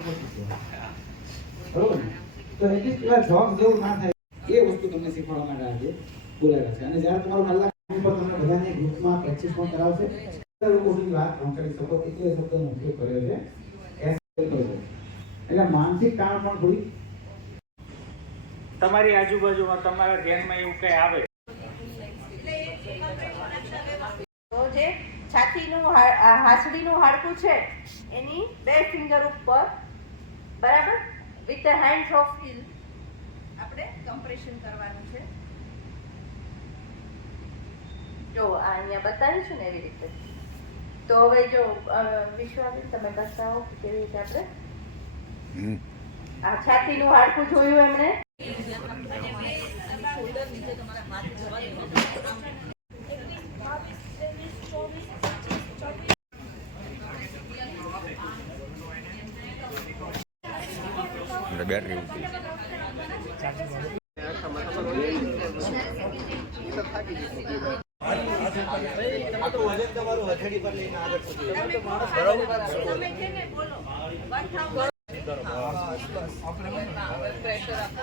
બરોબર પણ કરાવશે. ત્યારે લોકો વાત ન કરી શકો. એટલે શબ્દનો ઉપયોગ કર્યો છે. એટલે માનસિક તાણ પણ તમારી આજુબાજુમાં તમારા ધ્યાનમાં એવું કઈ આવે? છાતીનું હાસડીનું હાડકું છે, એની બે ફિંગર ઉપર with the hands of heel આપણે કમ્પ્રેશન કરવાનું છે. જો આ અહીંયા બતાવ્યું છે ને એવી રીતે. તો હવે જો વિશ્વાબેન તમે બતાવો કેવી રીતે આપણે આ છાતીનું હાડકું જોયું એમણે? બેટરી ઉતરી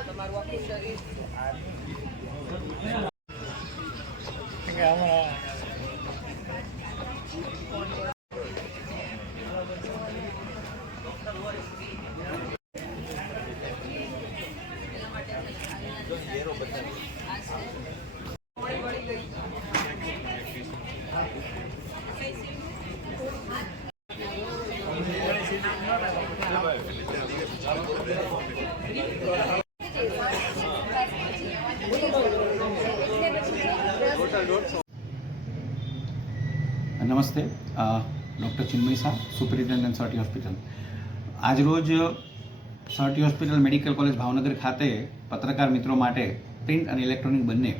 તમારું આખું શરીર નમસ્તે doctor Chinmay Shah, superintendent Sir T hospital. આજરોજ Sir T hospital medical college Bhavnagar ખાતે પત્રકાર મિત્રો માટે પ્રિન્ટ અને ઇલેક્ટ્રોનિક બંને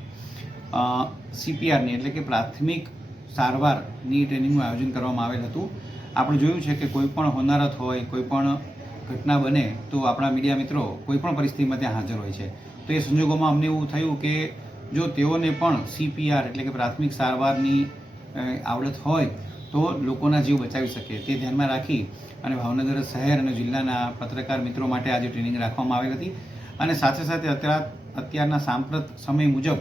સીપીઆરની એટલે કે પ્રાથમિક સારવારની ટ્રેનિંગનું આયોજન કરવામાં આવેલ હતું. આપણે જોયું છે કે કોઈ પણ હોનારત હોય, કોઈ પણ ઘટના બને, તો આપણા મીડિયા મિત્રો કોઈ પણ પરિસ્થિતિમાં ત્યાં હાજર હોય છે. તો એ સંજોગોમાં અમને એવું થયું કે જો તેઓને પણ સીપીઆર એટલે કે પ્રાથમિક સારવારની આવડત હોય, તો લોકોના જીવ બચાવી શકે. તે ધ્યાનમાં રાખી અને ભાવનગર શહેર અને જિલ્લાના પત્રકાર મિત્રો માટે આજે ટ્રેનિંગ રાખવામાં આવેલ હતી. અને સાથે સાથે અત્યાર, અત્યારના સાંપ્રત સમય મુજબ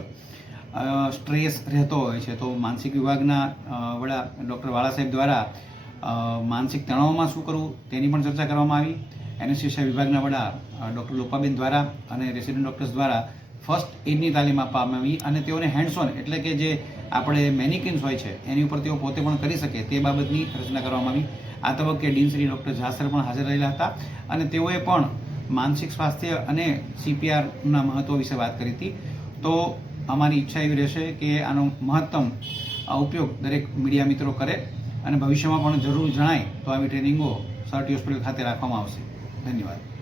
સ્ટ્રેસ રહેતો હોય છે. તો માનસિક વિભાગના વડા ડૉક્ટર વાળા સાહેબ દ્વારા માનસિક તણાવમાં શું કરવું તેની પણ ચર્ચા કરવામાં આવી. એનેસ્થેશિયા વિભાગના વડા ડૉક્ટર લોપાબેન દ્વારા અને રેસિડેન્ટ ડૉક્ટર્સ દ્વારા ફર્સ્ટ એડની તાલીમ આપવામાં આવી અને તેઓને હેન્ડ્સ ઓન એટલે કે જે આપણે મેનિકિન્સ હોય છે, એની ઉપર તેઓ પોતે પણ કરી શકે તે બાબતની રચના કરવામાં આવી. આ તબક્કે ડીન ડૉક્ટર ઝાસર પણ હાજર રહેલા હતા અને તેઓએ પણ માનસિક સ્વાસ્થ્ય અને સીપીઆરના મહત્વ વિશે વાત કરી હતી. તો અમારી ઈચ્છા એવી રહેશે કે આનો મહત્તમ ઉપયોગ દરેક મીડિયા મિત્રો કરે. અને ભવિષ્યમાં પણ જરૂર જણાય તો આવી ટ્રેનિંગો સરટી હોસ્પિટલ ખાતે રાખવામાં આવશે. ધન્યવાદ.